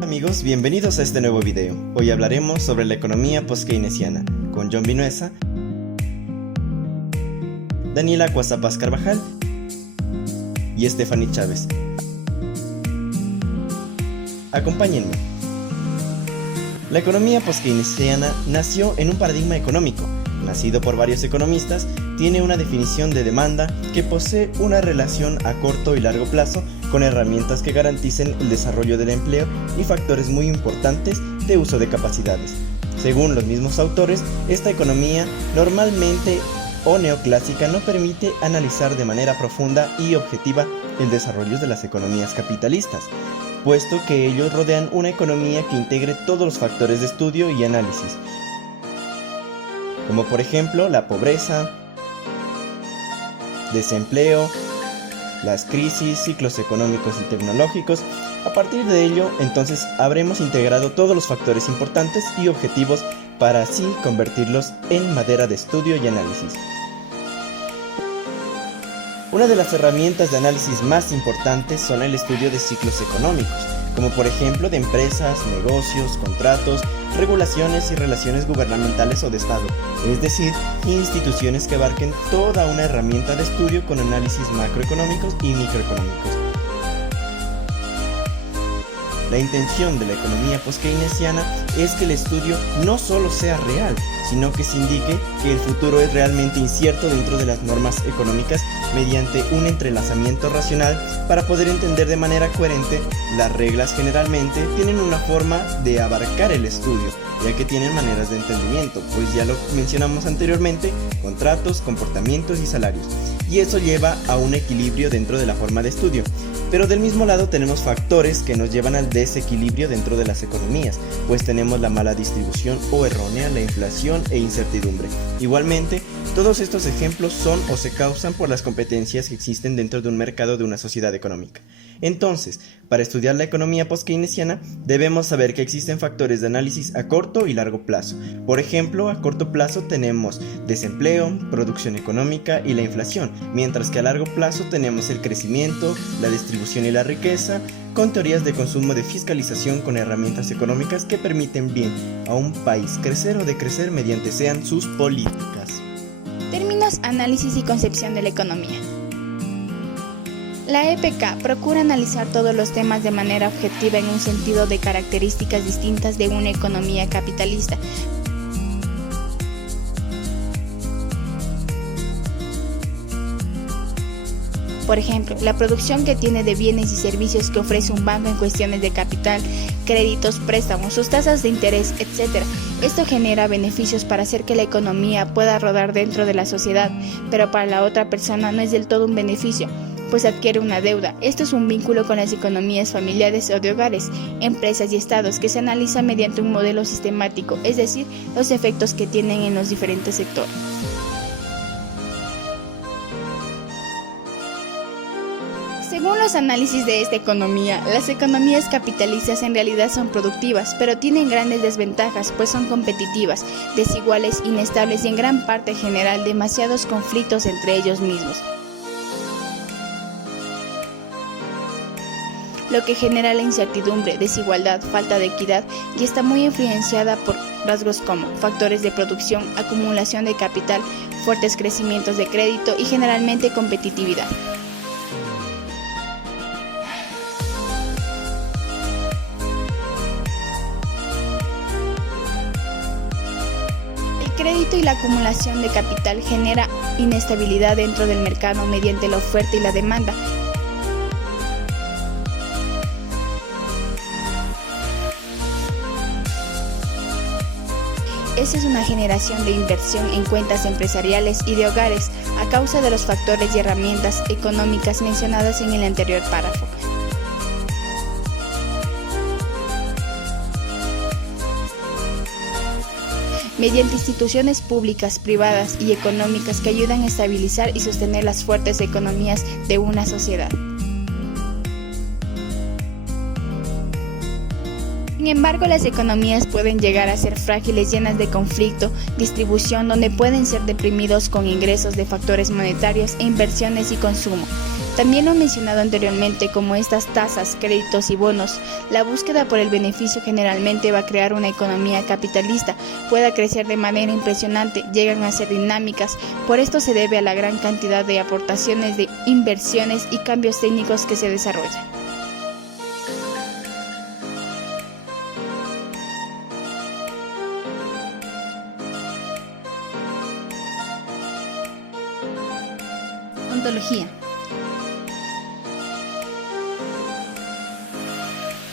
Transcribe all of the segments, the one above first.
Amigos, bienvenidos a este nuevo video. Hoy hablaremos sobre la economía post-keynesiana con John Vinuesa, Daniela Cuazapas Carvajal y Stephanie Chávez. Acompáñenme. La economía post-keynesiana nació en un paradigma económico, nacido por varios economistas. Tiene una definición de demanda que posee una relación a corto y largo plazo con herramientas que garanticen el desarrollo del empleo y factores muy importantes de uso de capacidades. Según los mismos autores, esta economía normalmente o neoclásica no permite analizar de manera profunda y objetiva el desarrollo de las economías capitalistas, puesto que ellos rodean una economía que integre todos los factores de estudio y análisis, como por ejemplo la pobreza, desempleo, las crisis, ciclos económicos y tecnológicos. A partir de ello, entonces, habremos integrado todos los factores importantes y objetivos para así convertirlos en madera de estudio y análisis. Una de las herramientas de análisis más importantes son el estudio de ciclos económicos, como por ejemplo de empresas, negocios, contratos, regulaciones y relaciones gubernamentales o de Estado, es decir, instituciones que abarquen toda una herramienta de estudio con análisis macroeconómicos y microeconómicos. La intención de la economía post-keynesiana es que el estudio no solo sea real, sino que se indique que el futuro es realmente incierto dentro de las normas económicas mediante un entrelazamiento racional para poder entender de manera coherente. Las reglas generalmente tienen una forma de abarcar el estudio, ya que tienen maneras de entendimiento, pues ya lo mencionamos anteriormente, contratos, comportamientos y salarios, y eso lleva a un equilibrio dentro de la forma de estudio. Pero del mismo lado tenemos factores que nos llevan al desequilibrio dentro de las economías, pues tenemos la mala distribución o errónea, la inflación e incertidumbre. Igualmente, todos estos ejemplos son o se causan por las competencias que existen dentro de un mercado de una sociedad económica. Entonces, para estudiar la economía post-keynesiana, debemos saber que existen factores de análisis a corto y largo plazo. Por ejemplo, a corto plazo tenemos desempleo, producción económica y la inflación, mientras que a largo plazo tenemos el crecimiento, la distribución y la riqueza, con teorías de consumo de fiscalización con herramientas económicas que permiten bien a un país crecer o decrecer mediante sean sus políticas. Términos, análisis y concepción de la economía. La EPK procura analizar todos los temas de manera objetiva en un sentido de características distintas de una economía capitalista. Por ejemplo, la producción que tiene de bienes y servicios que ofrece un banco en cuestiones de capital, créditos, préstamos, sus tasas de interés, etc. Esto genera beneficios para hacer que la economía pueda rodar dentro de la sociedad, pero para la otra persona no es del todo un beneficio, pues adquiere una deuda. Esto es un vínculo con las economías familiares o de hogares, empresas y estados que se analiza mediante un modelo sistemático, es decir, los efectos que tienen en los diferentes sectores. Según los análisis de esta economía, las economías capitalistas en realidad son productivas, pero tienen grandes desventajas, pues son competitivas, desiguales, inestables y en gran parte generan demasiados conflictos entre ellos mismos, lo que genera la incertidumbre, desigualdad, falta de equidad y está muy influenciada por rasgos como factores de producción, acumulación de capital, fuertes crecimientos de crédito y generalmente competitividad. El crédito y la acumulación de capital genera inestabilidad dentro del mercado mediante la oferta y la demanda. Esa es una generación de inversión en cuentas empresariales y de hogares a causa de los factores y herramientas económicas mencionadas en el anterior párrafo. Mediante instituciones públicas, privadas y económicas que ayudan a estabilizar y sostener las fuertes economías de una sociedad. Sin embargo, las economías pueden llegar a ser frágiles, llenas de conflicto, distribución, donde pueden ser deprimidos con ingresos de factores monetarios e inversiones y consumo. También lo mencionado anteriormente, como estas tasas, créditos y bonos, la búsqueda por el beneficio generalmente va a crear una economía capitalista, pueda crecer de manera impresionante, llegan a ser dinámicas, por esto se debe a la gran cantidad de aportaciones de inversiones y cambios técnicos que se desarrollan. Ontología.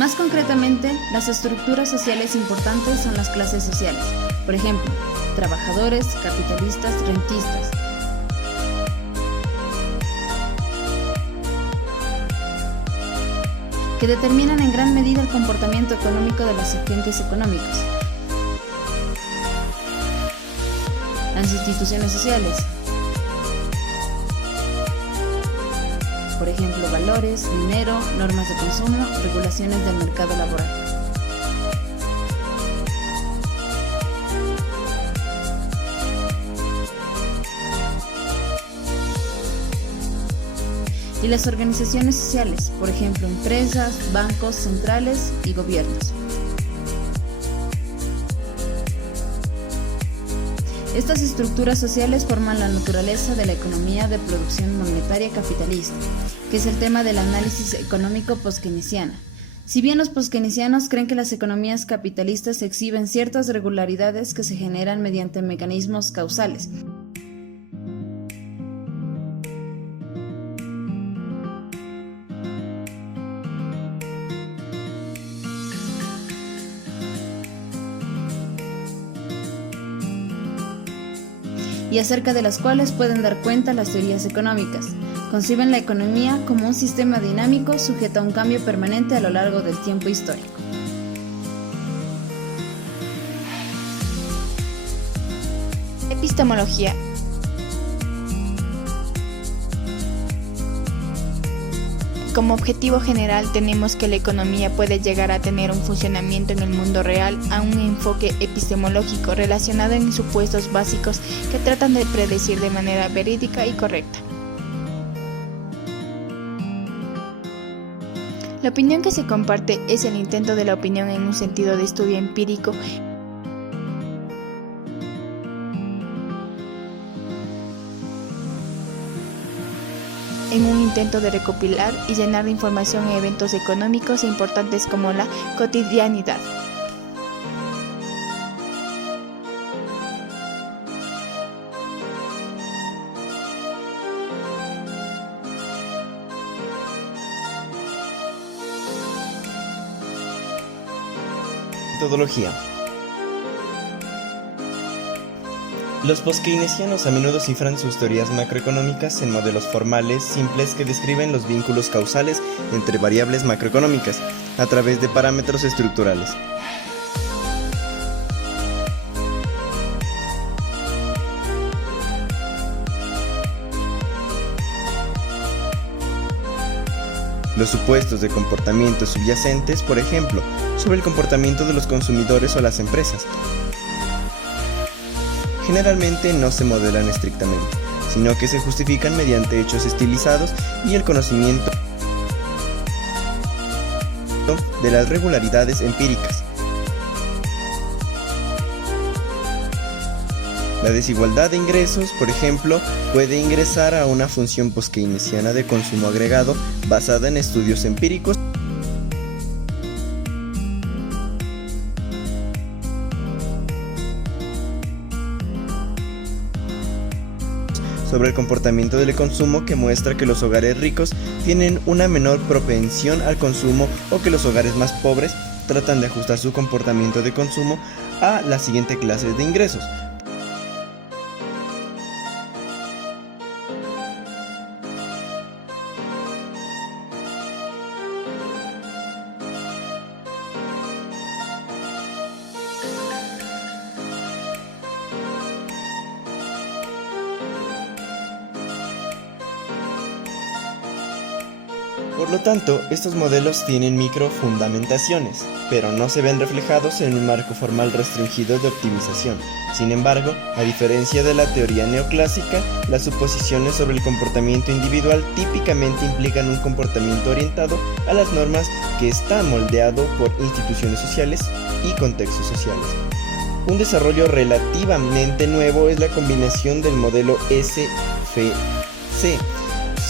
Más concretamente, las estructuras sociales importantes son las clases sociales, por ejemplo, trabajadores, capitalistas, rentistas. Que determinan en gran medida el comportamiento económico de los agentes económicos. Las instituciones sociales, por ejemplo, valores, dinero, normas de consumo, regulaciones del mercado laboral. Y las organizaciones sociales, por ejemplo, empresas, bancos centrales y gobiernos. Estas estructuras sociales forman la naturaleza de la economía de producción monetaria capitalista, que es el tema del análisis económico poskeynesiana. Si bien los poskeynesianos creen que las economías capitalistas exhiben ciertas regularidades que se generan mediante mecanismos causales, y acerca de las cuales pueden dar cuenta las teorías económicas. Conciben la economía como un sistema dinámico sujeto a un cambio permanente a lo largo del tiempo histórico. Epistemología. Como objetivo general tenemos que la economía puede llegar a tener un funcionamiento en el mundo real a un enfoque epistemológico relacionado en supuestos básicos que tratan de predecir de manera verídica y correcta. La opinión que se comparte es el intento de la opinión en un sentido de estudio empírico en un intento de recopilar y llenar de información eventos económicos importantes como la cotidianidad. Metodología. Los poskeynesianos a menudo cifran sus teorías macroeconómicas en modelos formales simples que describen los vínculos causales entre variables macroeconómicas a través de parámetros estructurales. Los supuestos de comportamiento subyacentes, por ejemplo, sobre el comportamiento de los consumidores o las empresas, generalmente no se modelan estrictamente, sino que se justifican mediante hechos estilizados y el conocimiento de las regularidades empíricas. La desigualdad de ingresos, por ejemplo, puede ingresar a una función poskeynesiana de consumo agregado basada en estudios empíricos sobre el comportamiento del consumo, que muestra que los hogares ricos tienen una menor propensión al consumo o que los hogares más pobres tratan de ajustar su comportamiento de consumo a la siguiente clase de ingresos. Por lo tanto, estos modelos tienen microfundamentaciones, pero no se ven reflejados en un marco formal restringido de optimización. Sin embargo, a diferencia de la teoría neoclásica, las suposiciones sobre el comportamiento individual típicamente implican un comportamiento orientado a las normas que está moldeado por instituciones sociales y contextos sociales. Un desarrollo relativamente nuevo es la combinación del modelo SFC.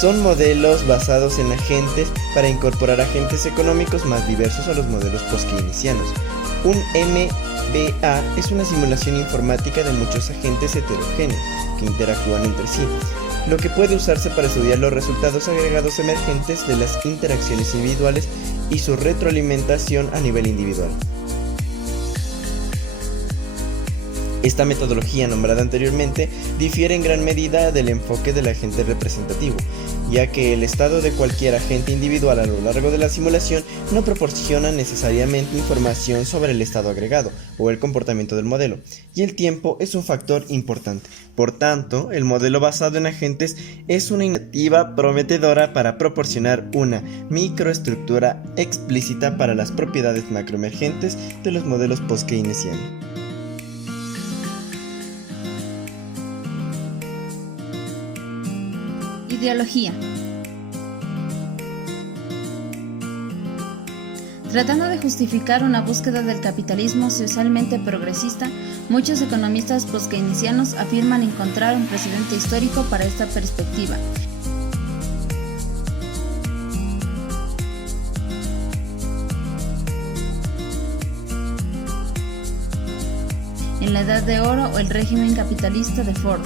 Son modelos basados en agentes para incorporar agentes económicos más diversos a los modelos post-keynesianos. Un MBA es una simulación informática de muchos agentes heterogéneos que interactúan entre sí, lo que puede usarse para estudiar los resultados agregados emergentes de las interacciones individuales y su retroalimentación a nivel individual. Esta metodología nombrada anteriormente difiere en gran medida del enfoque del agente representativo, ya que el estado de cualquier agente individual a lo largo de la simulación no proporciona necesariamente información sobre el estado agregado o el comportamiento del modelo, y el tiempo es un factor importante. Por tanto, el modelo basado en agentes es una iniciativa prometedora para proporcionar una microestructura explícita para las propiedades macroemergentes de los modelos post-keynesianos. Ideología. Tratando de justificar una búsqueda del capitalismo socialmente progresista, muchos economistas post-keynesianos afirman encontrar un precedente histórico para esta perspectiva. En la Edad de Oro o el régimen capitalista de Ford.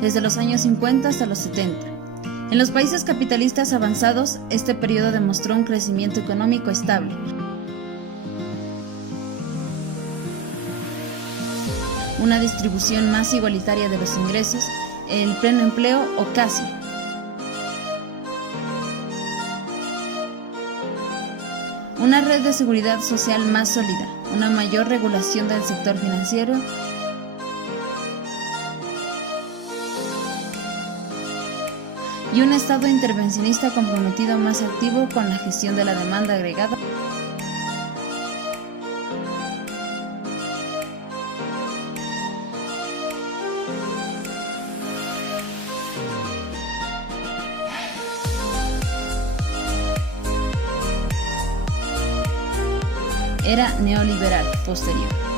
Desde los años 50 hasta los 70. En los países capitalistas avanzados, este periodo demostró un crecimiento económico estable, una distribución más igualitaria de los ingresos, el pleno empleo o casi, una red de seguridad social más sólida, una mayor regulación del sector financiero y un Estado intervencionista comprometido más activo con la gestión de la demanda agregada. Era neoliberal posterior.